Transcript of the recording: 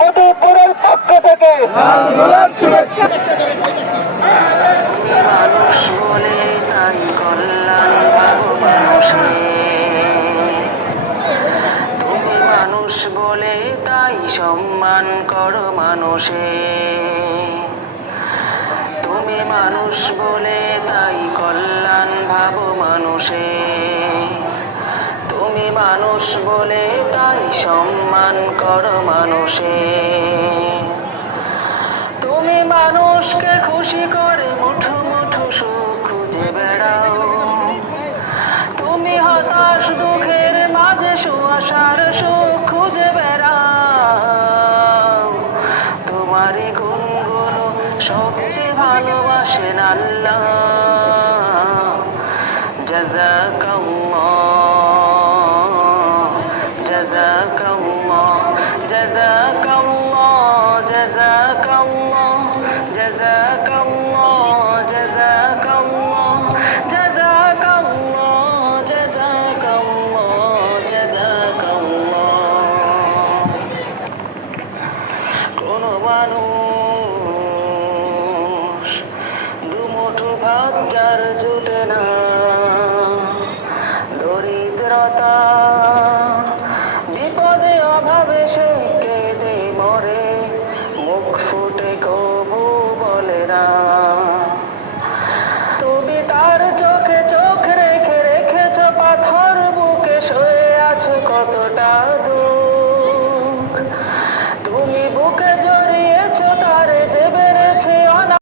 মধুপুরের পক্ষ থেকে মানুষ বলে তাই কল্যাণ ভাবো মানুষে, তুমি মানুষ বলে তাই সম্মান করো মানুষে, তুমি মানুষ বলে তাই কল্যাণ ভাবো মানুষে, তুমি মানুষ বলে তাই সম্মান করো মানুষে, তুমি মানুষকে খুশি করে মুঠো মুঠো সুখ খুঁজে বেড়াও, তুমি হতাশ দুঃখের মাঝে সুআশার সুখ খুঁজে বেড়াও, তোমারই গুণগুলো সবচেয়ে ভালোবাসেন আল্লাহ। জাযাকাল্লাহ জাযাকাল্লাহ জাযাকাল্লাহ জাযাকাল্লাহ জাযাকাল্লাহ জাযাকাল্লাহ জাযাকাল্লাহ জাযাকাল্লাহ জাযাকাল্লাহ। কোন মানুষ দুমুঠো ভাত যার জুটে না,